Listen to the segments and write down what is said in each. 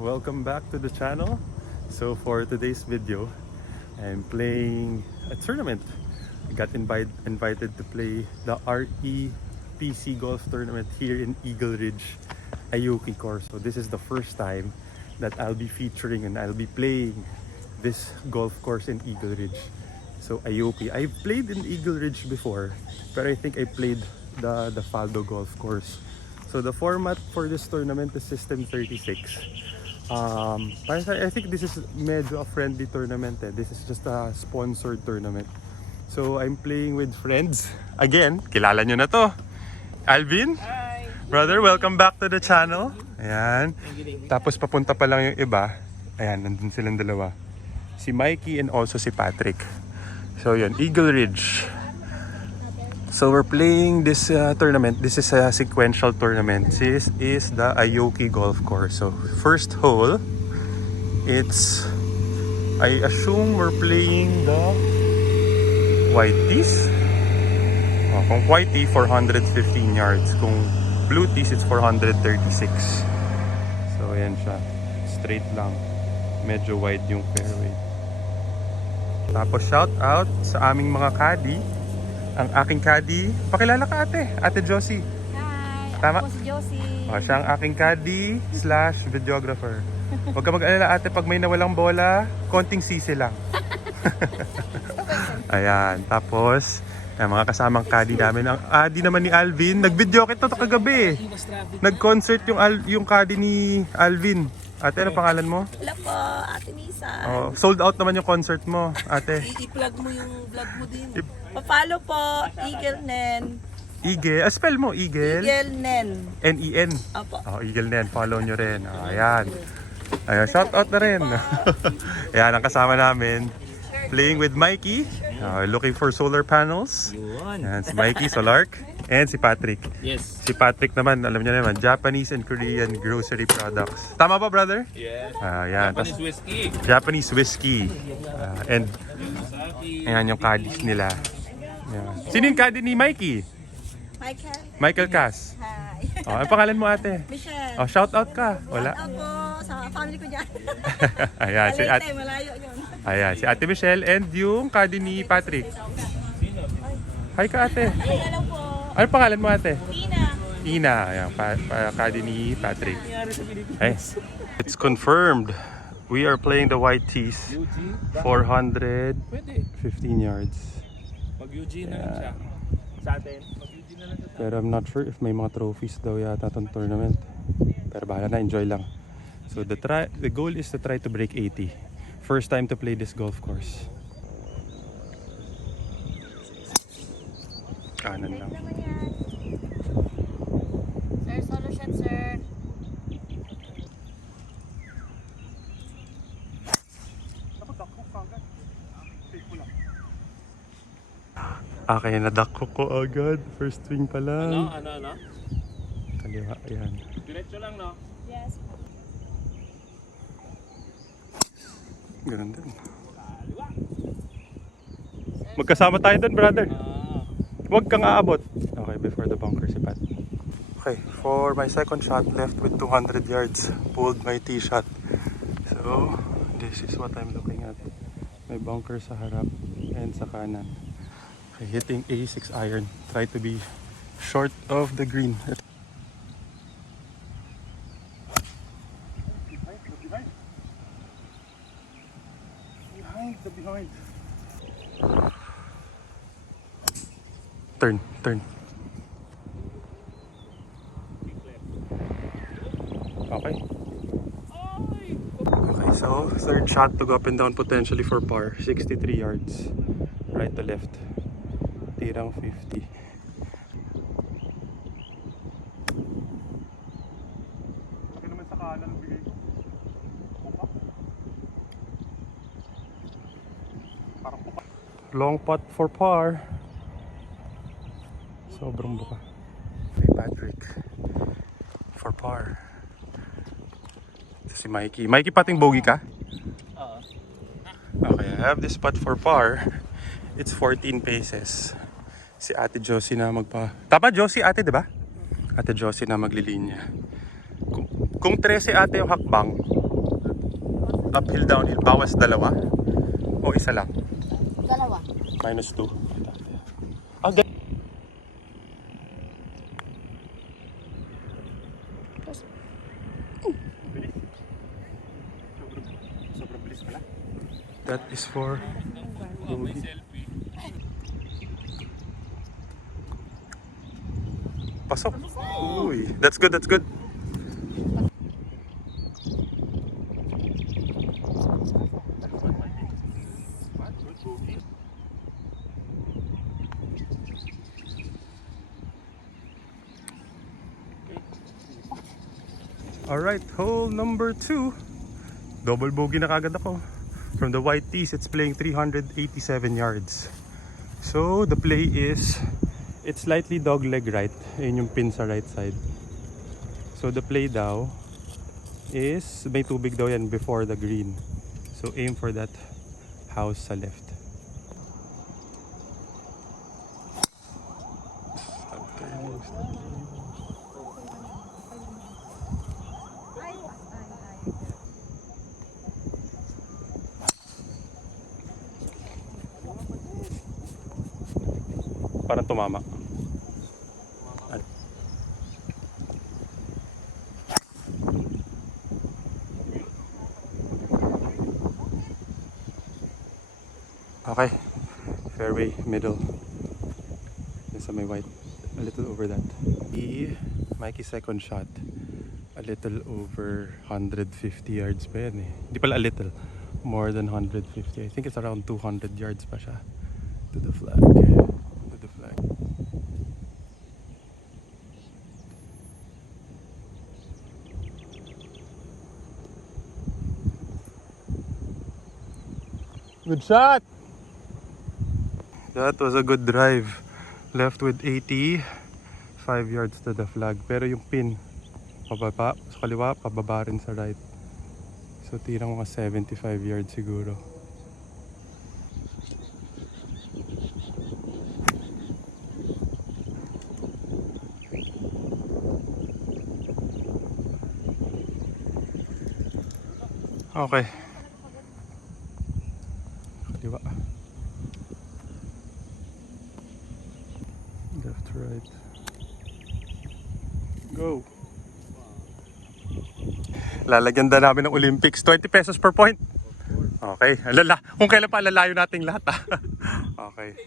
welcome back to the channel. So for today's video, I'm playing a tournament. I got invited to play the REPC golf tournament here in Eagle Ridge, Aoki course. So this is the first time that I'll be featuring and I'll be playing this golf course in Eagle Ridge. So Aoki, I've played in Eagle Ridge before, but I think I played the Faldo golf course. So the format for this tournament is System 36. I think this is medyo a friendly tournament. This is just a sponsored tournament. So I'm playing with friends. Again, kilala nyo na to. Alvin? Hi! Brother, welcome back to the channel. Ayan. Tapos papunta pa lang yung iba. Ayan, nandun silang dalawa. Si Mikey and also si Patrick. So yun, Eagle Ridge. So we're playing this tournament. This is a sequential tournament. This is the Aoki golf course. So first hole, I assume we're playing the white tees. Kung white tee, 415 yards. Kung blue tees, it's 436. So ayan siya. Straight lang. Medyo wide yung fairway. Tapos shout out sa aming mga caddy. Ang aking caddy, pakilala ka Ate Josie. Hi! Tama? Ako si Josie. Siya ang aking caddy / videographer. Huwag ka mag-alala ate, pag may nawalang bola, konting sisi lang. Ayan, tapos mga kasamang caddy namin. Ang caddy naman ni Alvin, nag-video kita kagabi. Nag-concert yung caddy ni Alvin. Ate, ano pangalan mo? Hello po, Ate Nisa. Oh, sold out naman yung concert mo, ate. I-plug mo yung vlog mo din. Pa-follow po, Eagle Nen. Eagle, spell mo, Eagle. Eagle Nen. N-E-N. Opo. Oh, Eagle Nen, follow nyo rin. Oh, ayan. Ayan, shout out na rin. Ayan, ang kasama namin. Playing with Mikey. Looking for solar panels. Ayan, si Mikey, Solark. And si Patrick. Yes. Si Patrick naman, alam niyo naman, Japanese and Korean grocery products. Tama ba, brother? Yes. Ayan. Japanese whiskey. Japanese whiskey. And ayan yung caddies nila. Ayan. Sino yung caddy ni Mikey? Michael Cass. Hi. Oh, ang pangalan mo ate? Michelle. Oh, shout out ka. Wala. Shout out po sa family ko dyan. Ayan, si Malate, malayo yun. Ayan, si Ate Michelle and yung caddy ni Patrick. Hi ka ate. Hello po. Ano pangalan mo ate? Tina. Ina. Ayan, caddy ni Patrick. Hey, it's confirmed. We are playing the white tees. 415 Pwede. yards. Mag-UG na lang siya. Sa atin. Mag-UG na lang siya. Pero I'm not sure if may mga trophies daw yata itong tournament. Pero bahala na, enjoy lang. So the goal is to try to break 80. First time to play this golf course. Kanan lang. Sir, solo shot, sir. Kaya nadako ko agad. First swing pa lang. Ano? Kaliwa, ayan. Diretso lang, no? Yes. Ganun din. Magkasama tayo doon, brother. Huwag kang aabot. Okay, before the bunker si Pat. Okay, for my second shot, left with 200 yards. Pulled my tee shot. So, this is what I'm looking at. May bunker sa harap and sa kanan. Okay, hitting 86 iron. Try to be short of the green. Behind. Turn. Okay. Okay, so third shot to go up and down potentially for par. 63 yards. Right to left. Tirang 50. Okay naman sa kanan bigay ko. Long putt for par. Sobrang buka. Kay Patrick. For par. Ito si Mikey. Mikey, pating bogey ka? Okay, I have this putt for par. It's 14 paces. Si Ate Josie na Tama Josie ate, di ba? Ate Josie na maglilinya. Kung 13 ate yung hakbang, Uphill, downhill. Bawas dalawa. O isa lang. Dalawa. -2. Ah, gan- That is for Rudy. Pasok. Uy, that's good, that's good. Alright, hole number 2. Double bogey na kagad ako. From the white tees, it's playing 387 yards. So, the play is, it's slightly dog leg right. Ayun yung pin sa right side. So, the play daw is, may tubig daw yan before the green. So, aim for that house sa left. Parang tumama. Okay. Fairway, middle. Yan sa may white. A little over that. Mikey's second shot. A little over 150 yards pa yan eh. Hindi pala a little. More than 150. I think it's around 200 yards pa siya. To the flag. To the flag. Good shot! That was a good drive. Left with 85 yards to the flag. Pero yung pin, pababa sa kaliwa, pababa rin sa right. So tirang mga 75 yards siguro. Okay. Kaliwa. Left, right. Go. Lalagyan na namin ng Olympics. 20 pesos per point. Okay. Alala. Kung kailan pa lalayo nating lahat ah. Okay.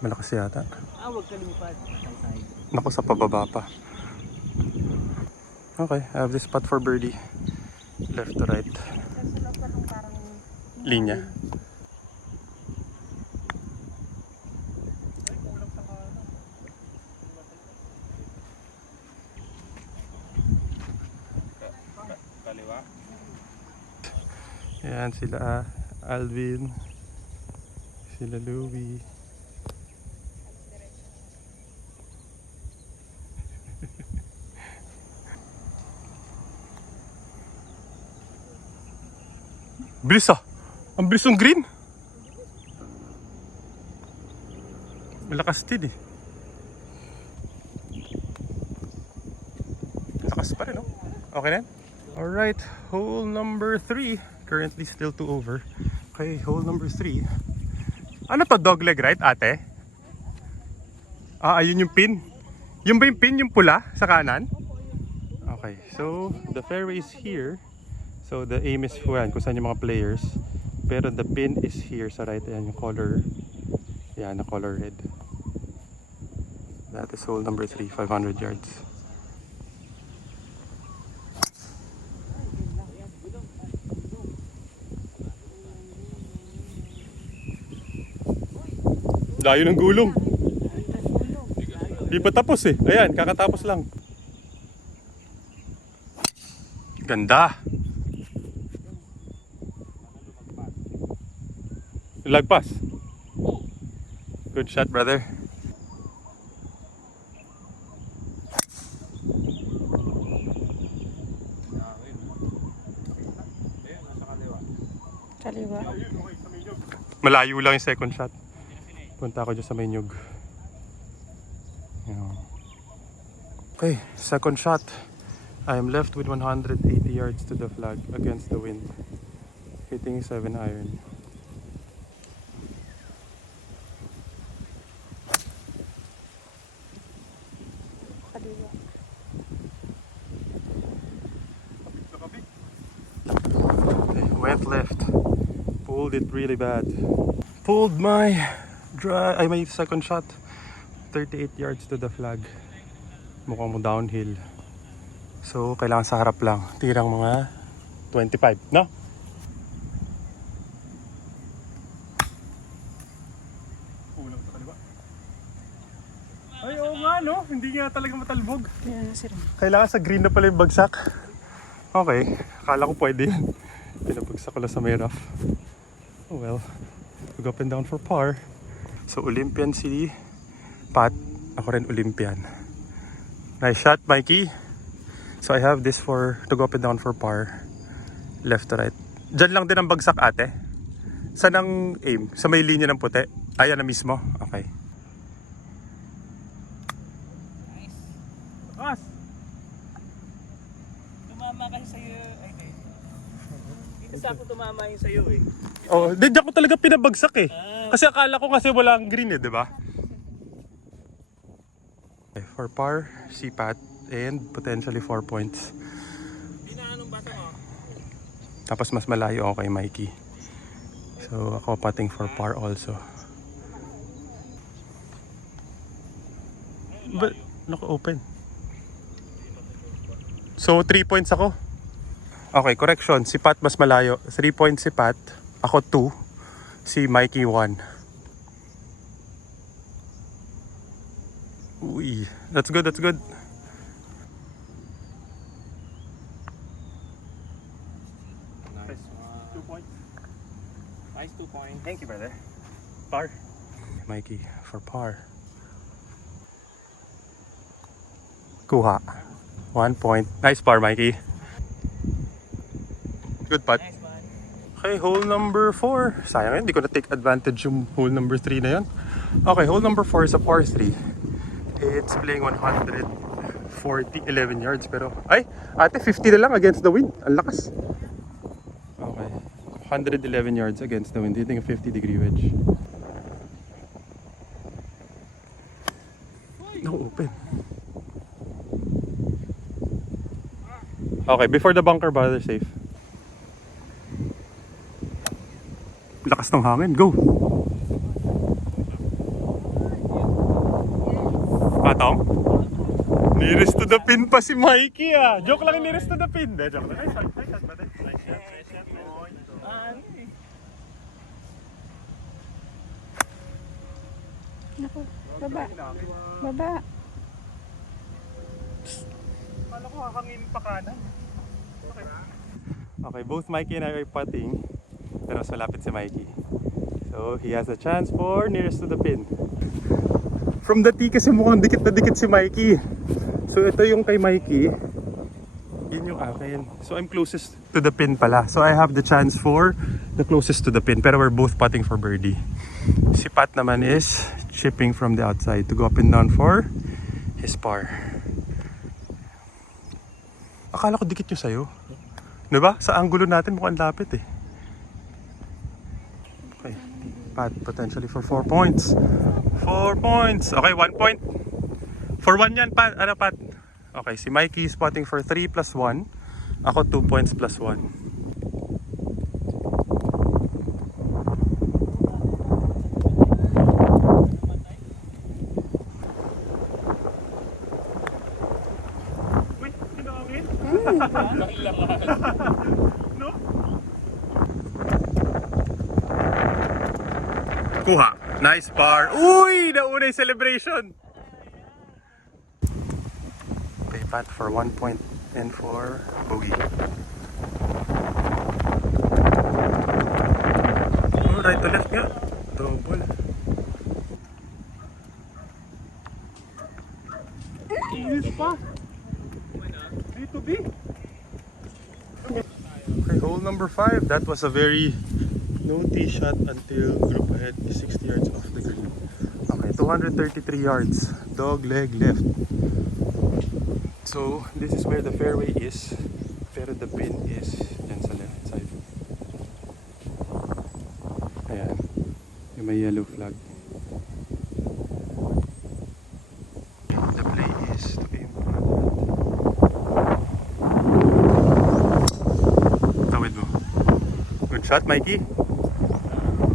Malakas yata. Huwag ka lumipad. Naku, sa pababa pa. Okay, I have this spot for birdie. Left to right. Linya. Kaliwa. Ayan sila Alvin. Sila Louie. Bilis ah! Ang bilis ng green! Malakas din eh. Lakas pa rin, no? Okay na? Alright, hole number 3. Currently still 2 over. Okay, hole number 3. Ano to, dog leg right, ate? Ah, ayun yung pin. Yung ba yung pin, yung pula sa kanan? Okay, so the fairway is here. So the aim is kung saan yung mga players. Pero the pin is here sa right. Ayan yung color. Yan, na color red. That is hole number 3, 500 yards. Layo ng gulong. Di pa tapos eh. Ayan, kakatapos lang. Ganda. Lagpas. Good shot, brother. Kaliwa. Malayo lang yung second shot. Punta ako dyan sa may nyug. Ayan. Okay, second shot. I am left with 180 yards to the flag against the wind. Hitting 7 iron. Okay, went left. Pulled it really bad. Pulled my my second shot. 38 yards to the flag. Mukhang mo downhill. So, kailangan sa harap lang. Tirang mga 25, no? Kulang sa kaliwa. Ay, oo nga, no? Hindi nga talaga matalbog. Kailangan sa green na pala yung bagsak. Okay, akala ko pwede yun. Pinabagsak ko lang sa may rough. Oh well, we go up and down for par. So, Olympian si Pat. Ako rin Olympian. Nice shot, Mikey. So, I have this to go up and down for par. Left to right. Diyan lang din ang bagsak, ate. Saan ang aim? Sa may linya ng puti? Ayan na mismo? Okay. Boss! Tumama kasi sa'yo. Ay, okay. Hindi sa ako tumama yung sa'yo eh. Oh, di ko talaga pinabagsak eh. Kasi akala ko kasi walang green eh, di ba? Okay, for par, si Pat, and potentially 4 points. Hindi na anong bato mo? Tapos mas malayo ako kay Mikey. So ako patting for par also. But, naka-open. So 3 points ako. Okay, correction. Si Pat mas malayo. 3 points si Pat. Ako 2. Si Mikey 1. Uy, that's good, that's good. Nice. 2 points. Nice 2 points. Thank you, brother. Par. Mikey for par. Kuha. 1 point. Nice par, Mikey. Good putt. Nice man. Okay, hole number 4. Sayang, hindi ko na take advantage yung hole number 3 na yan. Okay, hole number 4 is a par 3. It's playing 11 yards. Pero, ay, ate, 50 na lang against the wind. Ang lakas. Okay. 111 yards against the wind. Hitting a 50-degree wedge. No, open. Okay, before the bunker, brother, safe. Lakas ng hangin. Go! Patong? Nearest to the pin pa si Mikey ah. Joke lang yung nearest to the pin. De, joke lang. Nice shot, brother. Nice shot. Naku, baba. Baba. Kala ko hahangin pa kanan. Okay, both Mikey and I are putting. Pero mas malapit si Mikey. So, he has a chance for nearest to the pin. From the tee kasi mukhang dikit na dikit si Mikey. So, ito yung kay Mikey. Yun yung akin. So, I'm closest to the pin pala. So, I have the chance for the closest to the pin. Pero we're both putting for birdie. Si Pat naman is chipping from the outside to go up and down for his par. Akala ko dikit yung sayo. Diba? Sa angulo natin mukhang lapit eh. Okay. Pat potentially for 4 points. 4 points. Okay, 1 point. For 1 yan, Pat. Ano, Pat? Okay, si Mikey is putting for 3 plus 1. Ako 2 points plus 1. Wait, sino kami? No? Kuha. Nice par. Uy! Nauna yung celebration. Okay, Pat for 1 point and for bogey. Oh, right to left nga. Double. Yes pa. B to B. Okay, hole number 5. That was a very no tee shot until group ahead is 60 yards off the green. Okay, 233 yards. Dog leg left. So, this is where the fairway is. Pero the pin is dyan sa left side. Ayan. Yung may yellow flag. The play is to aim for that. Tawid mo. Good shot, Mikey.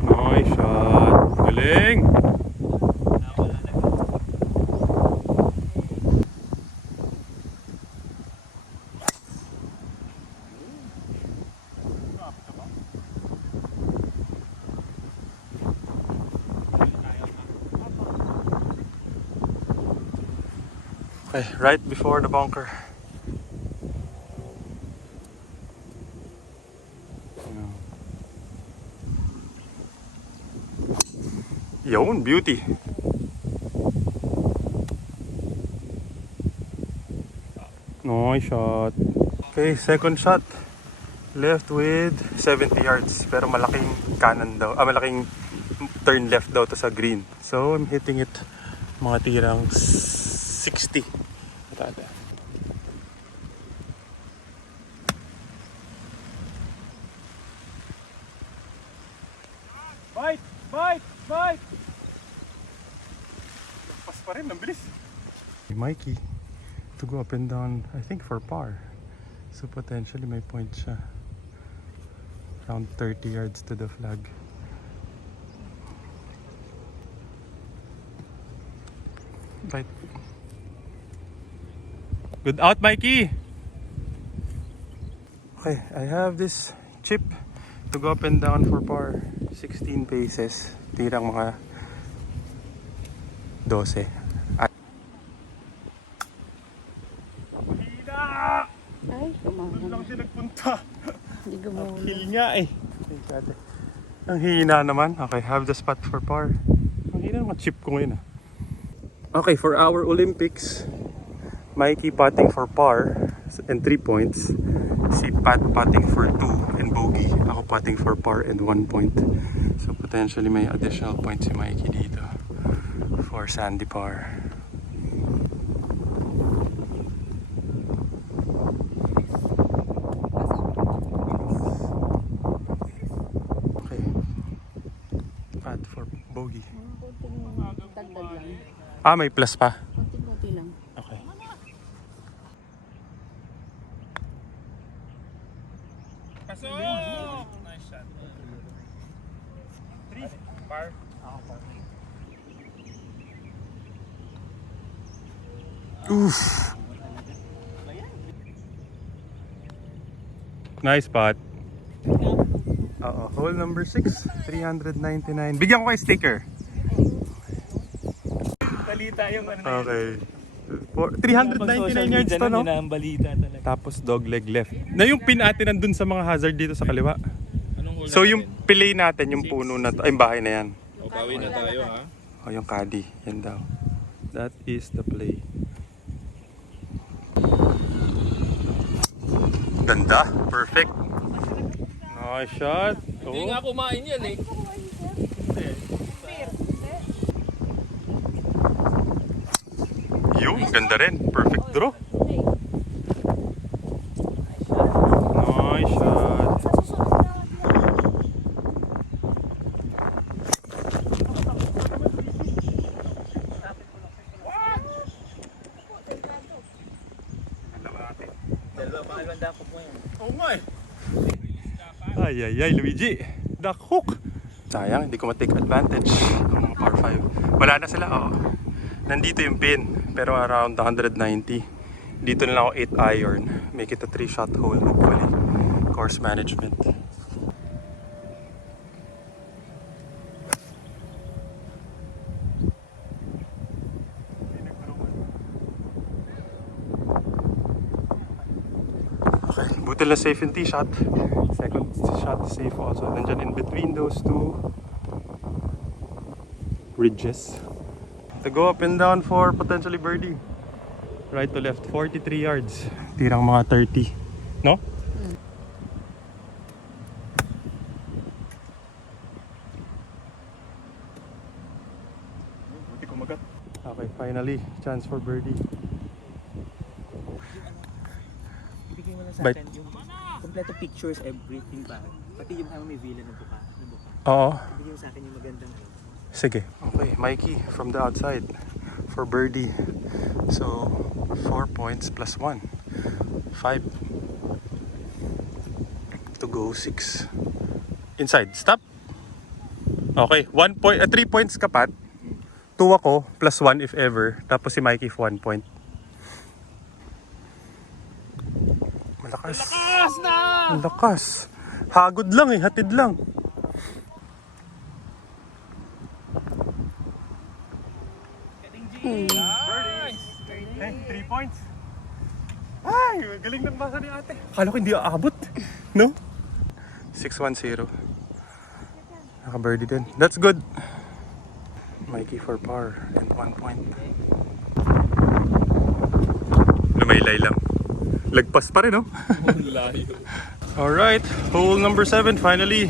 Nice shot. Galing! Okay, right before the bunker. Yun, beauty. Nice shot. Okay, second shot. Left with 70 yards. Pero malaking kanan daw. Malaking turn left daw to sa green. So, I'm hitting it mga tirang 60. Tada. Bite! Bite! Bite! Pas pa rin, ang bilis. Mikey to go up and down, I think for par. So potentially may point siya. Around 30 yards to the flag. Right. Good out, Mikey! Okay, I have this chip to go up and down for par. 16 paces. Tirang mga 12. Ay, Doon lang gumana. siya nagpunta. Hindi gumana. Hill nga eh. Ang hina naman. Okay, have the spot for par. Ang hina naman chip ko ngayon ah. Okay, for our Olympics, Mikey putting for par and 3 points. Si Pat putting for 2 and bogey. Ako putting for par and 1 point. So potentially may additional points si Mikey dito for Sandy par. Okay. Pat for bogey. Konting tagdag lang. Ah, may plus pa. Konting-konti lang. Okay. Pasok! Nice shot. 3. Par. Ako par. Oof. Nice spot. Oo, hole number 6, 399. Bigyan ko kay sticker. Balita yung ano. Okay. 399 yards to, no? Yun ang balita talaga. Tapos dog leg left. Na yung pin natin nandun sa mga hazard dito sa kaliwa. Anong hole So yung pilay natin, yung puno na to, ay yung bahay na yan. O, bawi na tayo ha. O yung caddy, yan daw. That is the play. Ganda, perfect. Nice shot. Hindi nga kumain yan eh. Yun, ganda rin. Perfect draw. Nice shot. Dalawa pa kalawang dako po yan. Oo nga eh. Ay, Luigi. Duck hook. Sayang, hindi ko ma-take advantage ng mga par 5. Wala na sila, oh. Nandito yung pin, pero around 190. Dito na lang ako 8 iron. Make it a 3-shot hole, hopefully. Course management. Okay, buti lang safe yung tee shot. Second shot safe also. Nandyan in between those two ridges. To go up and down for potentially birdie. Right to left, 43 yards. Tirang mga 30. No? Buti kumagat. Okay, finally, chance for birdie. sa Bite. akin, yung kompleto pictures, everything pa. Pati yung tama may villa na buka. Oo. Bigyan mo sa akin yung magandang. Sige. Okay, Mikey from the outside for birdie. So, 4 points plus 1. 5. To go 6. Inside. Stop. Okay, 3 points ka, Pat. 2 ako, plus 1 if ever. Tapos si Mikey 1 point. Malakas. Lakas na! Ang lakas. Hagod lang eh, hatid lang. Nice! Hey, 3 points. Ay, galing ng basa ni ate. Akala ko hindi aabot. No? 6-1-0. Naka-birdie din. That's good. Mikey for par and 1 point. Lumaylay lang. Lagpas pa rin, no? Alright, hole number 7 finally.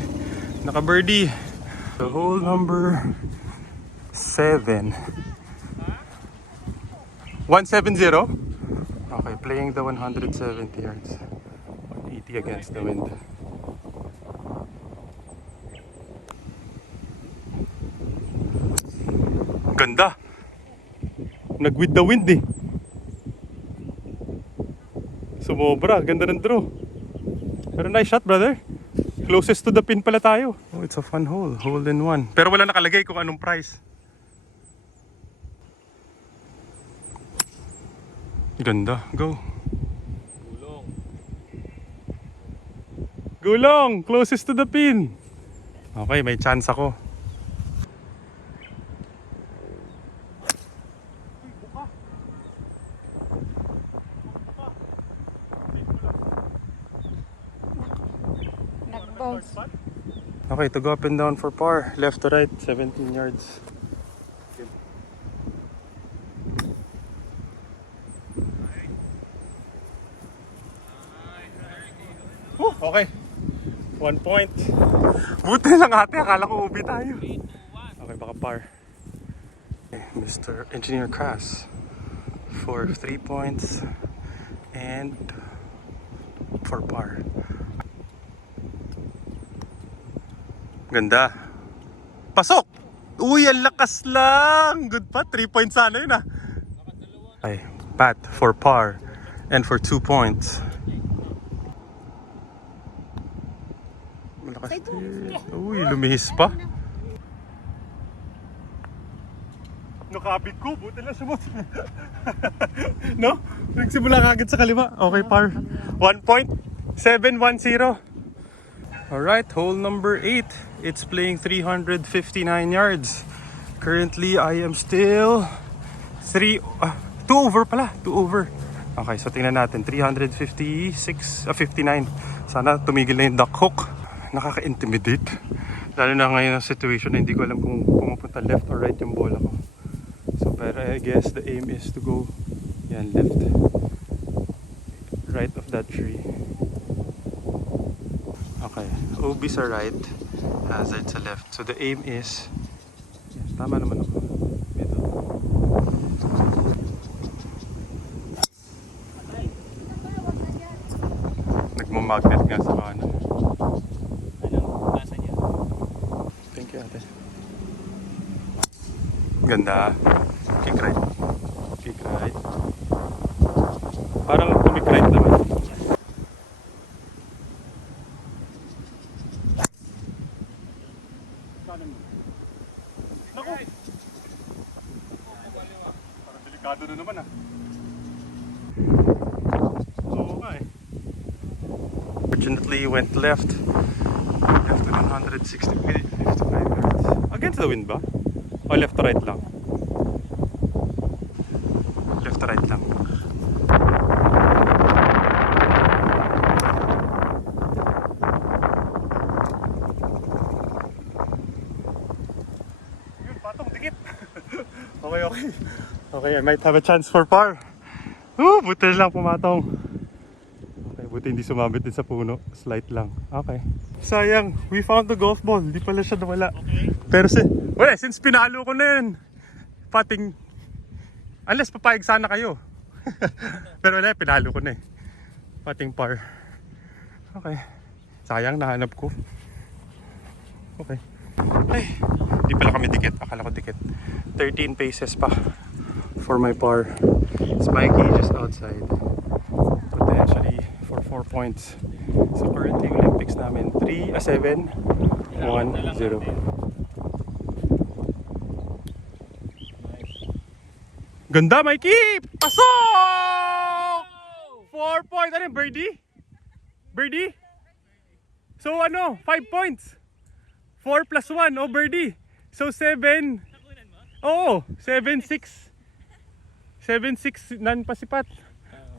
Naka-birdie. So hole number 7. 170? Okay, playing the 170 yards. 180 against the wind. Ganda! Nag-with the wind eh. Sumobra, ganda ng draw. Pero nice shot, brother. Closest to the pin pala tayo. Oh, it's a fun hole. Hole in 1. Pero wala nakalagay kung anong price. Ganda. Go. Gulong! Closest to the pin. Okay, may chance ako. Nag-bounce. Okay, to go up and down for par. Left to right, 17 yards. Okay. 1 point. Buti lang ate, akala ko ubi tayo. Okay, baka par. Okay, Mr. Engineer Crass for 3 points and for par. Ganda. Pasok! Uy, ang lakas lang! Good pa, 3 points sana yun ah. Okay, Pat for par and for 2 points. Malakas din. Uy, lumihis pa. Nakabit ko, buti lang sumot. No? Nagsimula kagad sa kaliwa. Okay, par. 1 point. 7-1-0. Alright, hole number 8. It's playing 359 yards. Currently, I am still 2 over pala. 2 over. Okay, so tingnan natin. 356, 59. Sana tumigil na yung duck hook. Nakaka-intimidate. Lalo na ngayon ang situation na hindi ko alam kung pumapunta left or right yung bola ko. So, pero I guess the aim is to go yan, left. Right of that tree. Okay, OB sa right, hazard sa left. So the aim is, yes, tama naman ako. Middle. Nagmamagnet nga sa kanan. Anong basa niya? Thank you, ate. Ganda. Kick right. Kick right. Parang kumick right naman. Naku! Parang delikado na naman ah. Oo nga eh. Fortunately, went left. Left to 160, 55 yards. Against the wind ba? O left to right lang? Left to right lang. Yun, patong, dikit. Okay, okay. Okay, I might have a chance for par. Buti lang pumatong. Okay, buti hindi sumabit din sa puno. Slight lang. Okay. Sayang, we found the golf ball. Hindi pala siya nawala. Pero since pinalo ko na yun, pating, unless papayag sana kayo. Pero wala, pinalo ko na eh. Pating par. Okay. Sayang, nahanap ko. Okay. Ay, di pala kami dikit. Akala ko dikit. 13 paces pa for my par. It's Mikey just outside. Potentially for 4 points. So currently Olympics namin 7, 1, 0. Ganda, Mikey! Pasok! 4 points. Ano yung birdie? Birdie? So ano, 5 points. 4 plus 1, oh birdie. So 7. Oo, 7-6. 7-6, nan pa si Pat.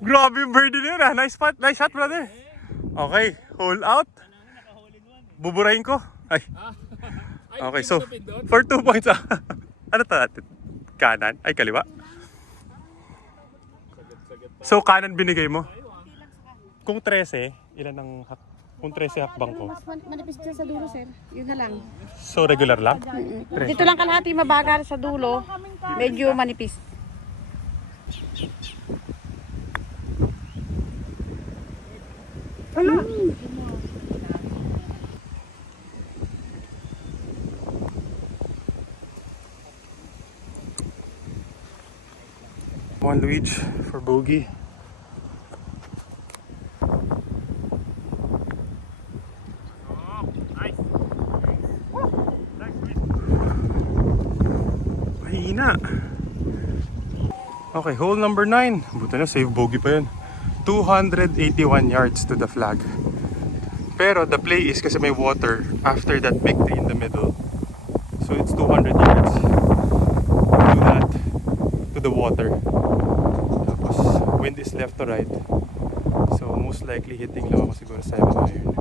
Grabe yung birdie na yun ah. Nice shot brother. Okay, hole out. Buburahin ko. Ay. Okay, so for 2 points ah. Ano to natin? Kanan? Ay, kaliwa? So kanan binigay mo? Kung 13, ilan ang kung 13 hakbang ko? Mas manipis siya sa dulo, sir. Yun na lang. So regular lang? Dito lang kalahati mabagal sa dulo. Medyo manipis. Juan Luigi for bogey. Mahina. Okay, hole number 9. Buti na, save bogey pa yun. 281 yards to the flag. Pero the play is kasi may water after that big tree in the middle. So it's 200 yards to that, to the water. Tapos wind is left to right. So most likely hitting lang ako siguro 7 iron.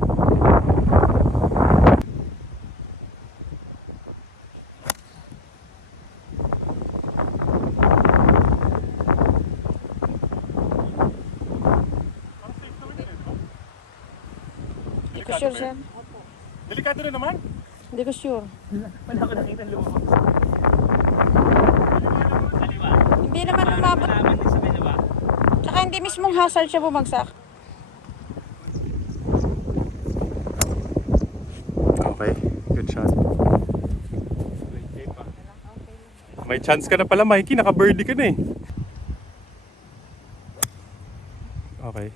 Hindi ko sure, sir. Delikado na naman. Hindi ko sure. Wala ko nakita lumabas. Kaliwa. Hindi naman umabot. Malaman din sa kaliwa. Tsaka hindi mismong hazard siya bumagsak. Okay, good shot. May chance ka na pala, Mikey. Naka-birdie ka na eh. Okay.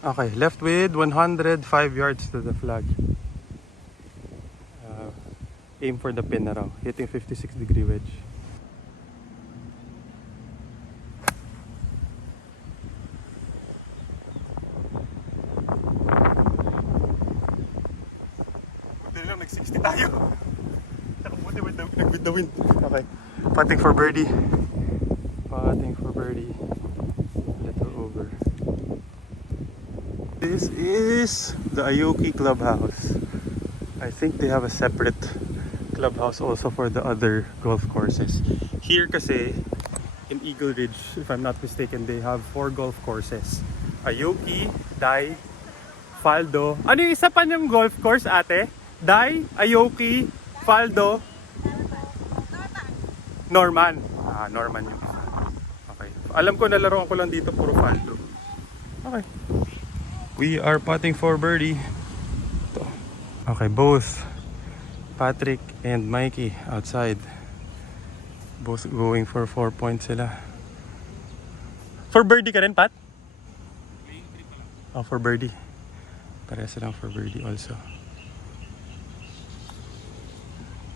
Okay, left with 105 yards to the flag. Aim for the pin na raw. Hitting 56-degree wedge. Buti lang, nag-60 tayo. Saka buti with the wind. Okay, putting for birdie. Putting for birdie. Little over. This is the Aoki Clubhouse. I think they have a separate clubhouse also for the other golf courses. Here kasi, in Eagle Ridge, if I'm not mistaken, they have 4 golf courses. Aoki, Dai, Faldo. Ano yung isa pa niyang golf course, ate? Dai, Aoki, Faldo, Norman. Ah, Norman yung isa. Okay. Alam ko, nalaroan ko lang dito, puro Faldo. Okay. We are putting for birdie. Ito. Okay, both Patrick and Mikey outside. Both going for 4 points sila. For birdie ka rin, Pat? Oh, for birdie. Parehas silang for birdie also.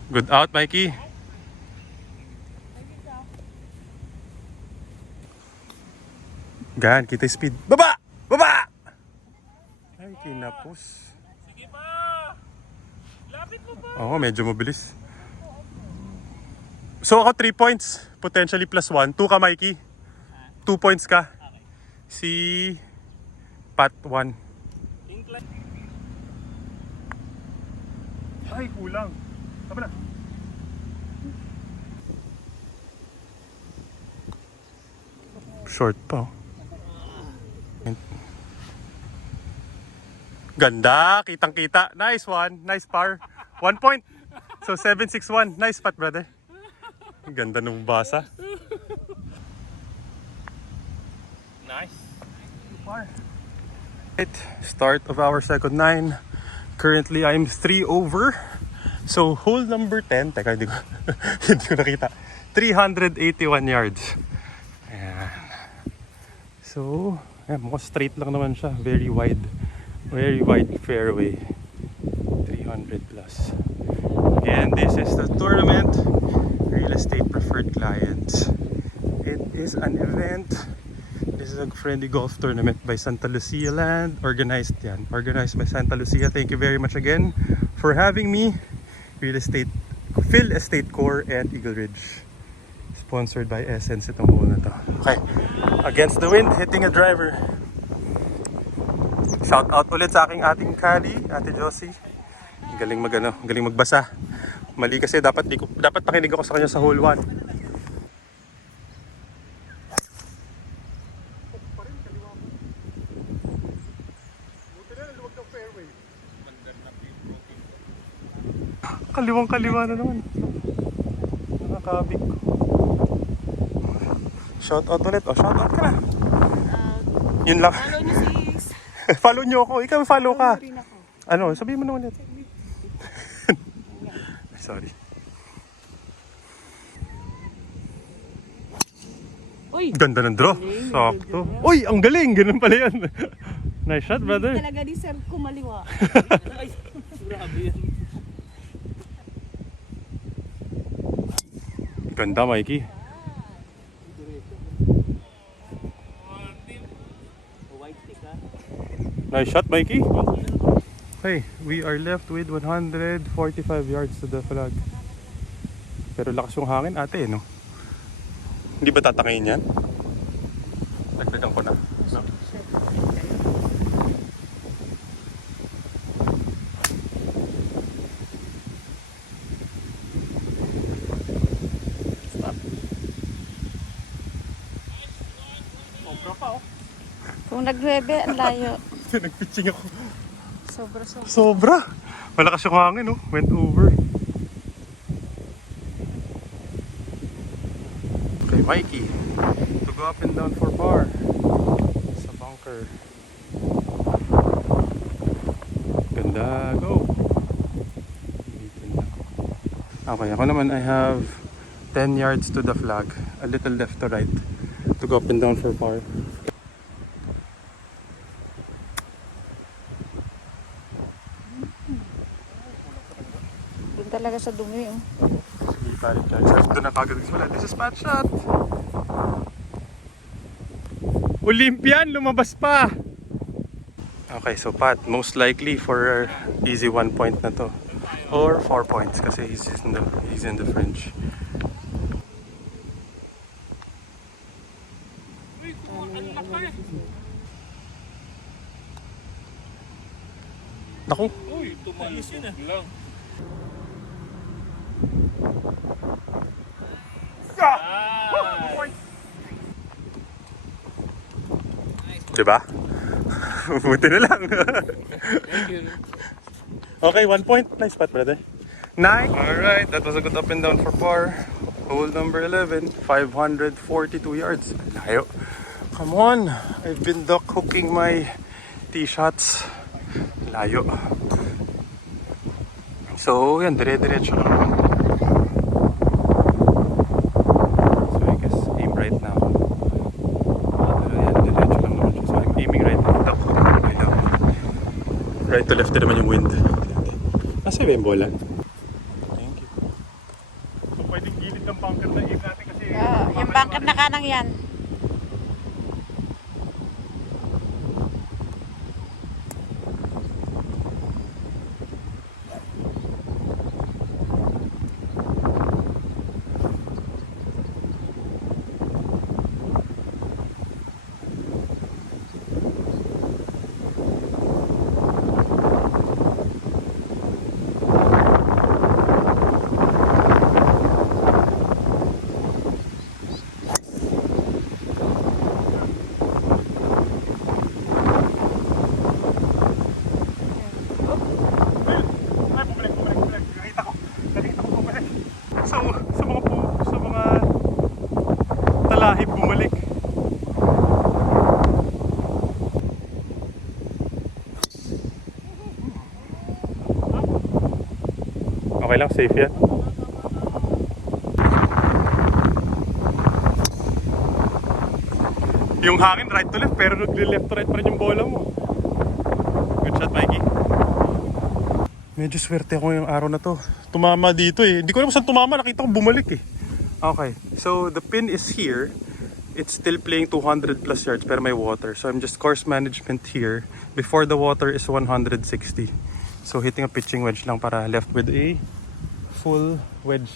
Good out, Mikey. Gaan, kita speed. Baba! Baba! Ay, kinapos. Sige pa! Lapit mo pa! Oo, medyo mabilis. So ako 3 points. Potentially plus 1. 2 ka, Mikey. 2 points ka. Si Pat 1. Ay, kulang. Tama na. Short pa. Ganda, kitang-kita. Nice one. Nice par. 1 point. So 7-6-1. Nice putt, brother. Ganda nung basa. Nice. Right, start of our second 9. Currently, I'm 3 over. So, hole number 10. Teka, hindi ko, hindi ko nakita. 381 yards. Ayan. So, ayan, mukhang straight lang naman siya. Very wide fairway. 300 plus. And this is the tournament. Real Estate Preferred Clients. It is an event. This is a friendly golf tournament by Santa Lucia Land. Organized by Santa Lucia. Thank you very much again for having me. Phil Estate Core and Eagle Ridge. Sponsored by Essence itong hole na to. Okay. Against the wind, hitting a driver. Shout out ulit sa ating caddy, Ate Josie. Galing magbasa. Mali kasi dapat pakinig ako sa kanya sa hole 1. Kaliwang-kaliwa na naman. Nakakabig ko. Shout out ulit. Shout out ka na. Yun lang. Follow niyo sis. Follow niyo ako. Ikaw follow ka. Ano? Sabihin mo na ulit. Sorry. Uy! Ganda ng draw. Sakto. Uy! Ang galing! Ganun pala yan. Nice shot, brother. Talaga deserve kumaliwa. Grabe yan. Ganda, Mikey. White stick ha. Nice shot, Mikey. Okay, we are left with 145 yards to the flag. Pero lakas yung hangin ate, no? Hindi ba tatangayin yan? Dagdagan ko na. No? Kung nag-webe, ang layo. Nag-pitching ako. Sobra. Sobra! Malakas yung hangin, no? Went over. Okay, Mikey. To go up and down for par. Sa bunker. Ganda. Go! Okay, ako naman I have 10 yards to the flag. A little left to right. To go up and down for par. Doon talaga sa dumi, oh. Sige, palit ka. Doon na kagad wala. This is spot shot. Olympian, lumabas pa. Okay, so Pat, most likely for easy 1 point na to. Or 4 points kasi he's in the fringe. Naku. Uy, tumalis yun lang. Diba? Buti na lang. Thank you. Okay, 1 point. Nice spot, brother. 9. Alright, that was a good up and down for par. Hole number 11, 542 yards. Layo. Come on. I've been duck hooking my tee shots. Layo. So, yan, dire-diretso lang naman. So, I guess aim right now. Yan, diretso lang naman siya. So, I'm aiming right now. Duck hooking my duck. Right to left na naman yung wind. Nasa ba yung bola? Thank you. So, pwedeng gilid ng bunker na aim natin kasi... Yung bunker na kanang yan. Sa mga talahib bumalik. lang, safe yan. Yung hangin right to left, pero nagli-left to right pa rin yung bola mo. Good shot, Mikey. Medyo swerte ako yung araw na to. Tumama dito eh. Hindi ko alam saan tumama, nakita ko bumalik eh. Okay, so the pin is here. It's still playing 200 plus yards pero may water. So I'm just course management here. Before the water is 160. So hitting a pitching wedge lang para left with a full wedge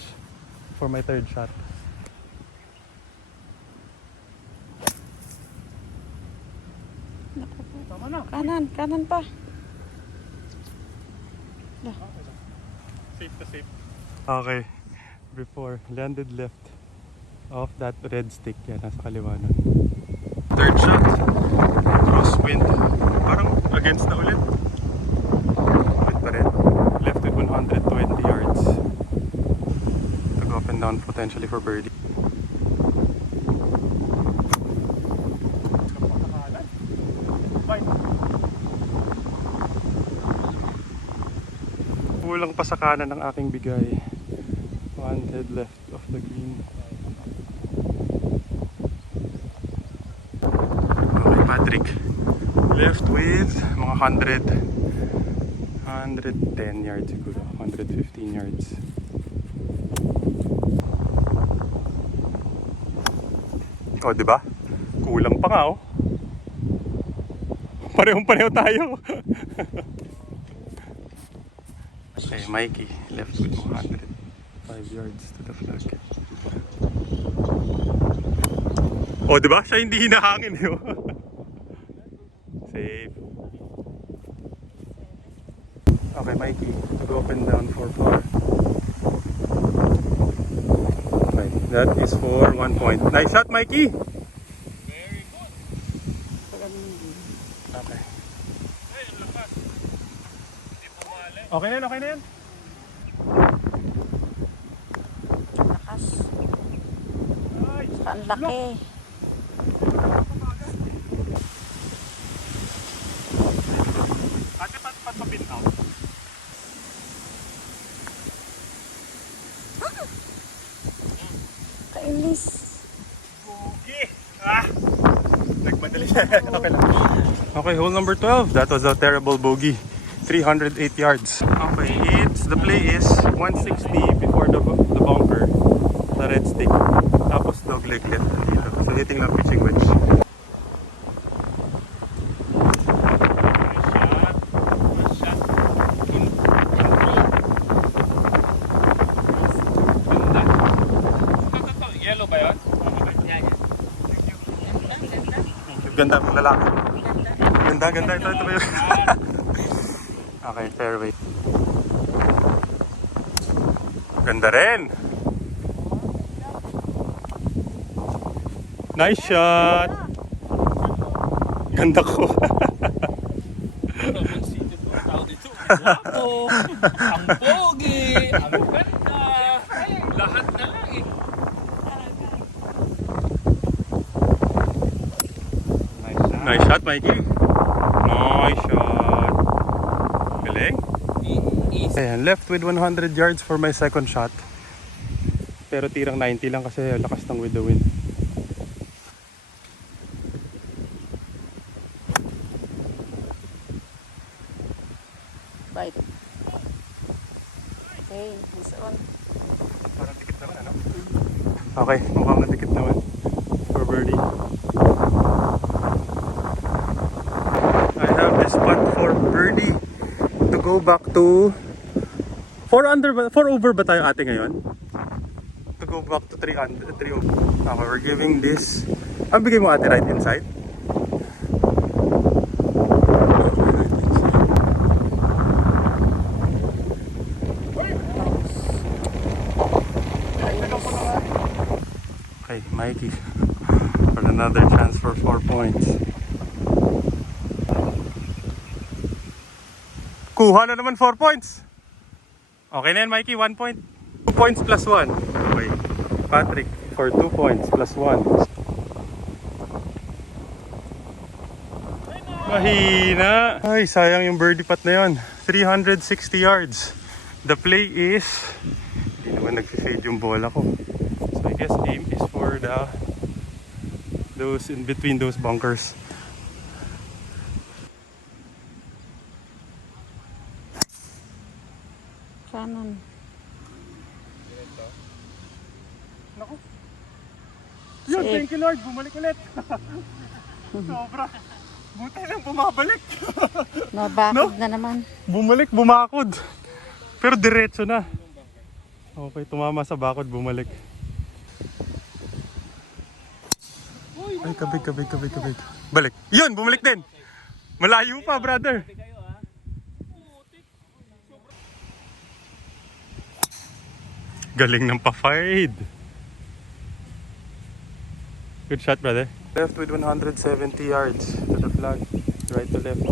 for my third shot. Kanan pa. Safe to safe. Okay. Before, landed left off that red stick. Yan, nasa kaliwa nun. Third shot. Crosswind. Parang against na ulit. Ulit pa rin. Left with 120 yards. To go up and down potentially for birdie. Kulang pa sa kanan ng aking bigay. One head left of the green. Okay, Patrick. Left with mga 110 yards siguro. 115 yards. Oh, di ba? Kulang pa nga, oh. Parehong-pareho tayo. Okay, Mikey left with 105 yards to the flag. Oh, di ba? Siya hindi hinahangin eh. Safe. Okay, Mikey, to go up and down for par. Okay, that is for 1 point. Nice shot, Mikey! Very good. Okay. Ay, ang lakas. Hindi pumali. Okay na yan, okay na yan. Lakas. Saan laki. Ate, pat pa-pin out. Kainis. Boogie! Ah! Nagmadali siya. Okay lang. Okay, hole number 12. That was a terrible bogey. 308 yards. Okay, the play is 160 before the bunker. The red stick. Tapos dog leg left dito. So hitting lang pitching wedge. Yellow ba yun? Ganda ng lalaki. Ganda. Ito ba yun? Okay, fairway. Ganda rin. Nice shot. Ganda ko. Ang pogi! Ang ganda! Ay, lahat na lang eh. Nice shot, Mikey. Nice shot. Galing. Easy. Ayan, left with 100 yards for my second shot. Pero tirang 90 lang kasi lakas ng with the wind. Bite. Okay, this one. Parang dikit naman, ano? Okay, mukhang nadikit naman for birdie. I have this putt for birdie to go back to 4 over ba tayo ate ngayon? To go back to 3 under, 3 over. Okay, we're giving this. Ang bigay mo ate right inside? Okay, Mikey for another chance for 4 points. Kuha na naman 4 points. Okay na yan, Mikey, 1 point. 2 points plus 1. Okay, Patrick for 2 points plus 1. Mahina. Ay, sayang yung birdie putt na yun. 360 yards. The play is, hindi naman nag-fade yung bola ko. So I guess aim is for those in between those bunkers. Saan? Naku. Yun, Safe. thank you Lord, bumalik ulit. Sobra. Buti lang bumabalik. Nabakod na naman. Bumalik, bumakod. Pero diretso na. Okay, tumama sa bakod, bumalik. Ay, kabig. Balik. Yun, bumalik din. Malayo pa, brother. Galing ng pa-fade. Good shot, brother. Left with 170 yards to the flag. Right to left.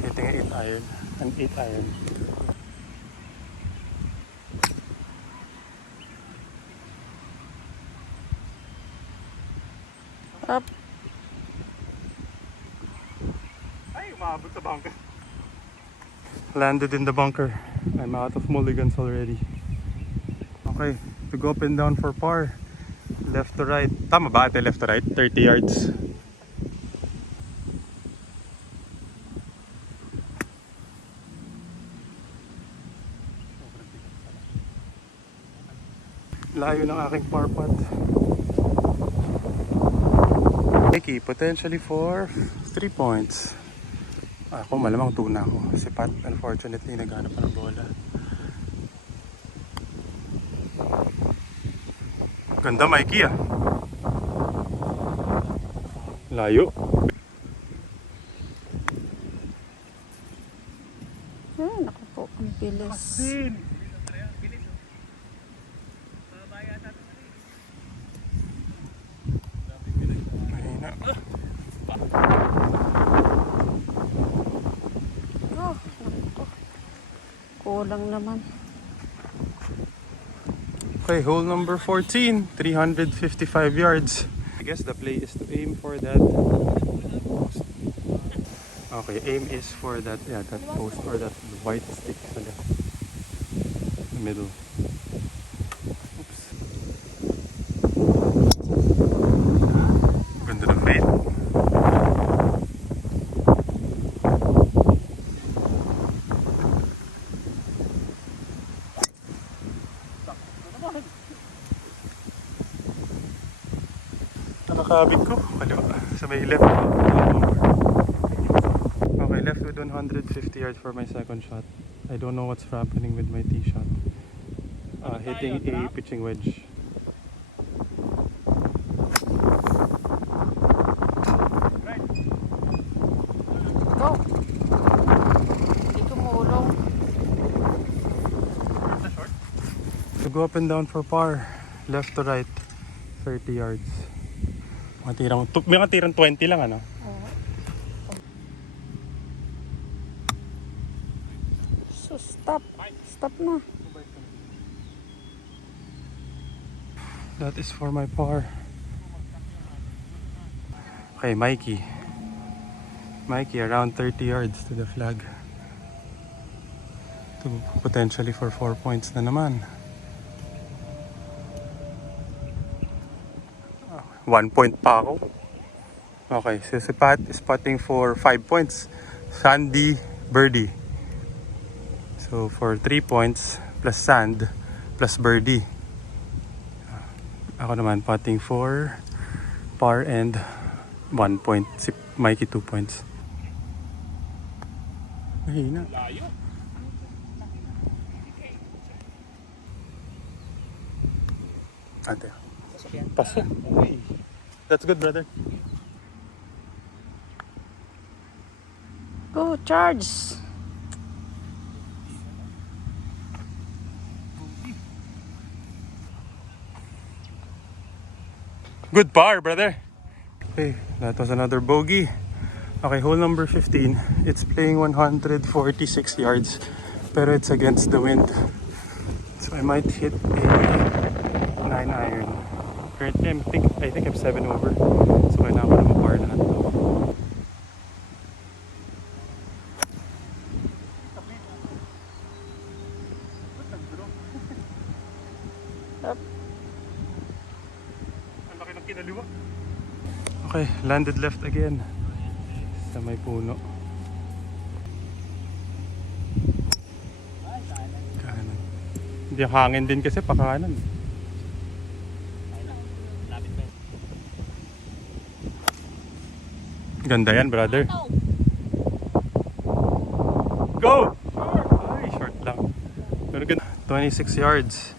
Hitting an 8 iron. An 8 iron. Up. Ay, umabot sa bunker. Landed in the bunker. I'm out of mulligans already. Okay, to go up and down for par. Left to right. Tama ba ate? Left to right? 30 yards. Layo ng aking par putt. Mikey, potentially for 3 points. Ako malamang 2 na ako. Si Pat, unfortunately, naghanap pa ng bola. Ganda, Mikey ah. Layo. Ay, naku po. Ang bilis. Mahina. Oh, naku. Kulang naman. Okay, hole number 14, 355 yards. I guess the play is to aim for that post. Okay, aim is for that, yeah, that post or that white stick sa left. The middle. Oops. Ganda ng fade. Nakakabig ko. Kaliwa. Sa may left. Okay, left with 150 yards for my second shot. I don't know what's happening with my tee shot. Hitting a pitching wedge. Go. Hindi tumulong. To go up and down for par. Left to right. 30 yards. May katirang 20 lang ano? So, stop. Stop na. That is for my par. Okay, Mikey. Mikey, around 30 yards to the flag. To potentially for 4 points na naman. 1 point pa ako. Okay, so si Pat is putting for 5 points. Sandy, birdie. So for 3 points plus sand plus birdie. Ako naman putting for par and 1 point. Si Mikey 2 points. Mahina. Ate. Paso. Uy. That's good, brother. Go, charge. Good par, brother. Okay, that was another bogey. Okay, hole number 15. It's playing 146 yards, pero it's against the wind. So I might hit a 9 iron. Currently, I think I'm 7 over. So kailangan ko na ma-par lahat to. kinaliwa. Okay, landed left again. Sa may puno. Kanan. Hindi, hangin din kasi pa kanan. Ganda yan, brother. Go! Ay, short lang. Pero ganda. 26 yards.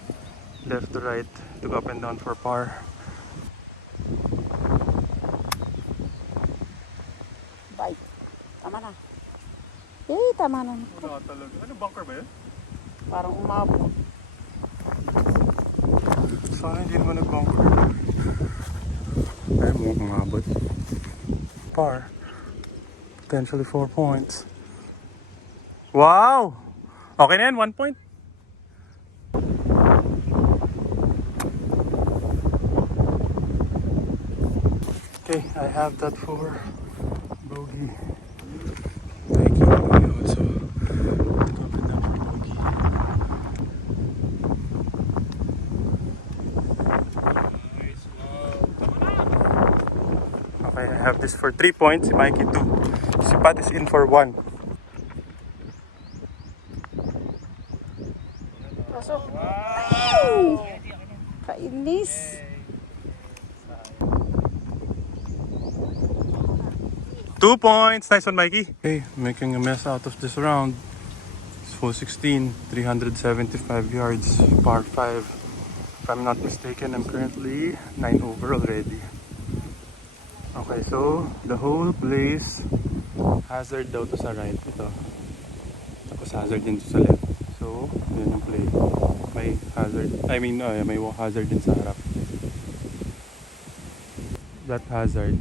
Left to right. To go up and down for par. Bye. Tama na. Eh, tama na. Wala talaga. Ano, bunker ba yun? Parang umabot. Sana hindi naman nag-bunker. Ay, mukhang umabot. Par. Potentially 4 points. Wow! Okay na yan, 1 point. Okay, I have that for bogey. Thank you. I also took up and down for bogey. Okay, I have this for 3 points. Si Mikey 2. Si Pat is in for 1. Pasok. Ay! Kainis. Two points. Nice one, Mikey. Okay, making a mess out of this round. It's full 16, 375 yards, par 5. If I'm not mistaken, I'm currently 9 over already. Okay, so the whole place, hazard daw to sa right. Ito. Tapos hazard din to sa left. So, yun yung play. May hazard. May hazard din sa harap. That hazard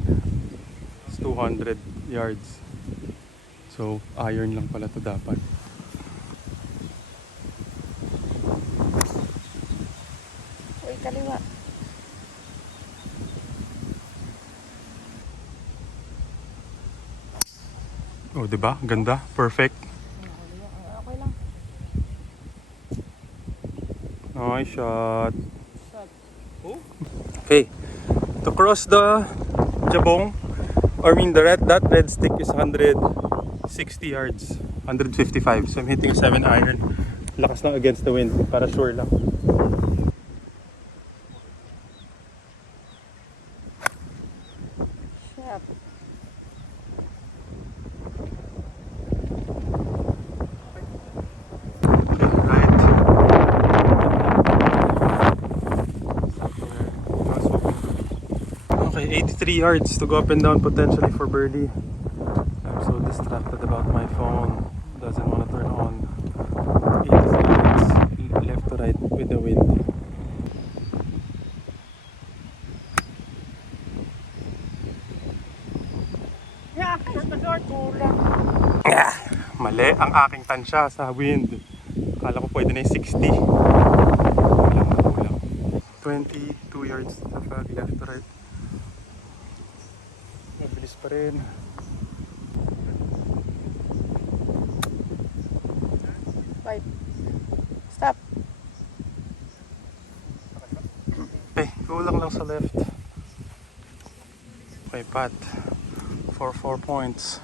is 200 yards. So, iron lang pala to dapat. Uy, kaliwa. Oh, diba? Ganda. Perfect. Okay lang. Nice shot. Okay. To cross the jabong, that red stick is 160 yards. 155. So I'm hitting a 7 iron. Lakas lang against the wind. Para sure lang. Shot. Okay, 83 yards to go up and down potentially for birdie. I'm so distracted about my phone. Doesn't want to turn on. 83 yards left to right with the wind. Mali ang aking tansya sa wind. Akala ko pwede na yung 60. Kulang. 22 yards na flag left to right. Mabilis pa rin. Right. Stop. Okay, kulang lang sa left. Okay, Pat. For 4 points.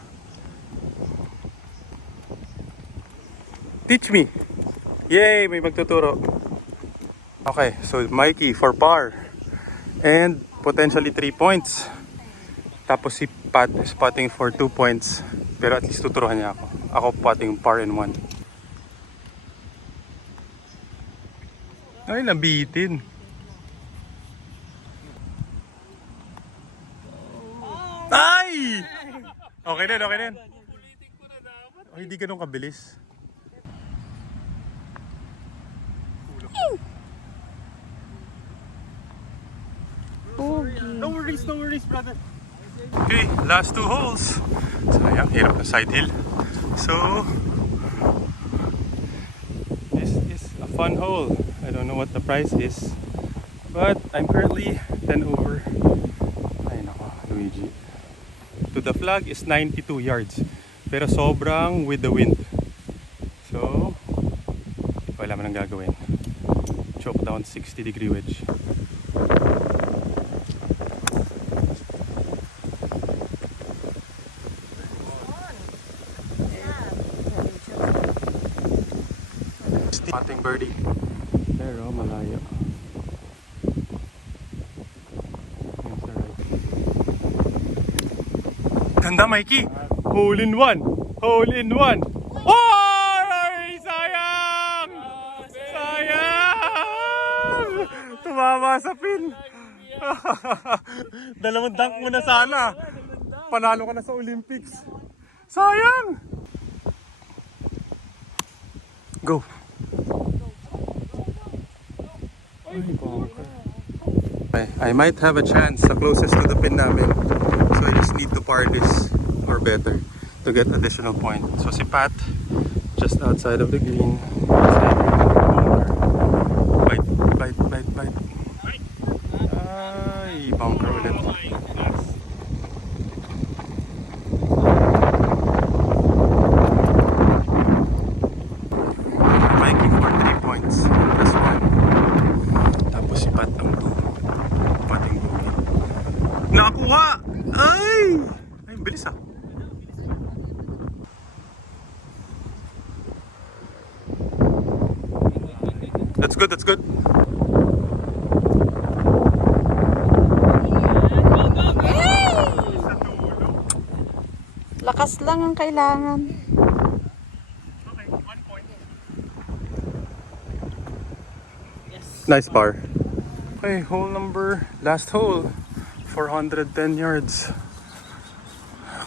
Teach me! Yay! May magtuturo. Okay, so Mikey for par. And potentially 3 points. Tapos si Pat is putting for 2 points. Pero at least tuturuan niya ako. Ako putting par and 1. Ay, nabitin. Ay! Okay din, okay din. Oh, hindi ganun kabilis. No worries, brother. Okay, last 2 holes. Sayang, hirap na side hill. So, this is a fun hole. I don't know what the price is, but I'm currently 10 over. Ay nako, Luigi. To the flag is 92 yards. Pero sobrang with the wind. So, wala man ang gagawin. Choke down 60-degree wedge. putting birdie. Pero malayo. Yes, alright. Ganda, Mikey! Hole in one! Hole in one! Oy! Sayang! Sayang! Tumama sa pin! Dalawang dunk mo na sana! Panalo ka na sa Olympics! Sayang! Go! I might have a chance sa closest to the pin namin. So I just need to par this or better to get additional point. So si Pat, just outside of the green. Bite, bite, bite, bite. Ay, bunker ulit. Mikey for 3 points. Plus 1. Tapos si Pat ang pating bogey. Nakakuha! Ay! Ay, bilis ah. That's good, that's good. Lakas lang ang kailangan. Okay, 1 point. Nice par. Okay, hole number, last hole. 410 yards.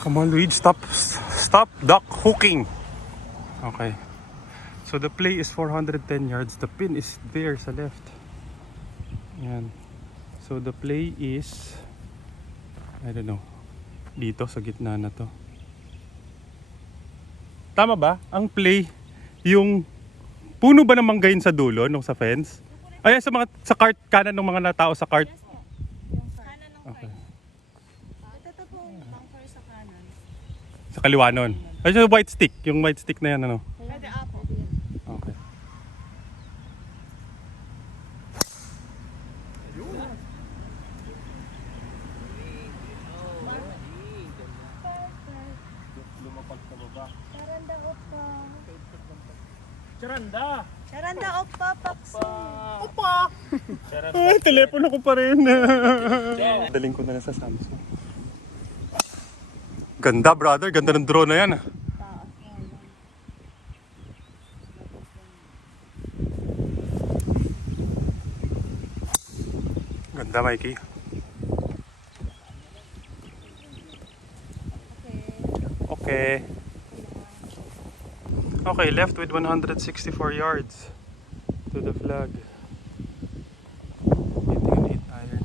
Come on, Luigi, stop duck hooking. Okay. So the play is 410 yards. The pin is there sa left. Yan. So the play is, I don't know, dito sa gitna na to. Tama ba? Ang play, yung puno ba ng manggain sa dulo nung sa fence? Ay, sa mga sa cart kanan ng mga natao sa cart. Okay. Ito po, bunker sa kanan. Sa kaliwa nun. Ay, yung white stick. Yung white stick na yan, ano? Pwede apo. Okay. Lumapag sa baba. Charanda opa. Charanda! Charanda opa, pakso. Ay, telepono ko pa rin. Daling ko na lang sa Samsung. Ganda, brother. Ganda ng drone na yan. Ganda, Mikey. Okay. Okay, left with 164 yards to the flag. Hitting an 8 iron.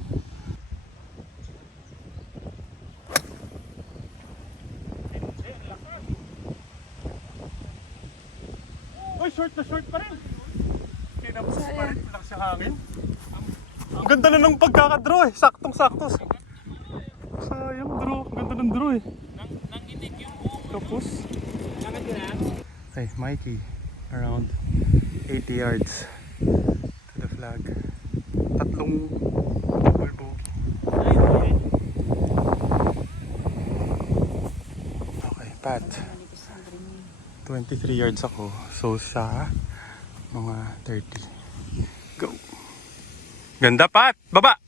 Uy, short na short pa rin. Kinabos pa rin. Lakas yung hangin. Ang ganda na ng pagkakadraw eh. Saktong-sakto. Sayang draw. Ang ganda ng draw eh. Nanginig yung buong. Tapos. Lakad ka na? Okay, Mikey. Around 80 yards to the flag. Tatlong double bogey. Okay, Pat. 23 yards ako. So siya, mga 30. Go! Ganda, Pat! Baba!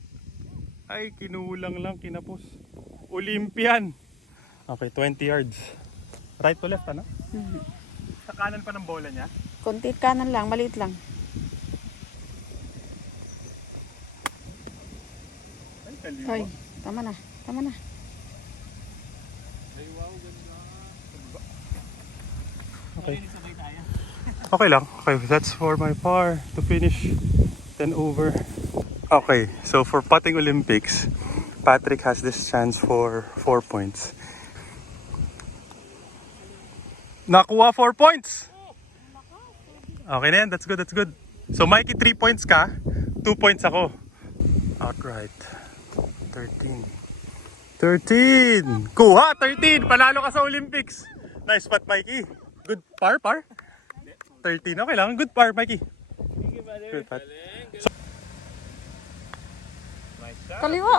Ay, kinulang lang, kinapos. Olympian! Okay, 20 yards. Right to left, ano? Sa kanan pa ng bola niya? Konti kanan lang, maliit lang. Ay, kaliwa. Hoy, tama na. Tama na. Okay. Okay lang. Okay, that's for my par to finish 10 over. Okay, so for putting Olympics, Patrick has this chance for 4 points. Nakuha 4 points! Okay na yan, that's good, that's good. So Mikey, 3 points ka, 2 points ako. Outright. 13. 13! Kuha! 13! Panalo ka sa Olympics! Nice spot, Mikey. Good par? 13, okay lang. Good par, Mikey. Good par. Kaliwa.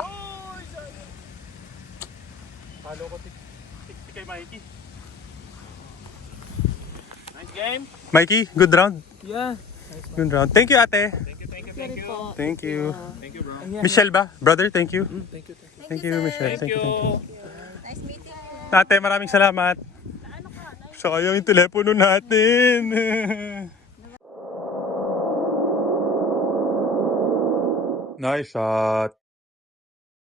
Follow ko tik kay Mikey. Nice game. Mikey, good round. Yeah. Yun round. Thank you, ate. Thank you. Thank you. Thank you, bro. Michelle ba? Brother, thank you. Thank you. Thank you, Michelle. Thank you. Nice meeting you. Ate, maraming salamat. Sayang yung telepono natin. Nice shot.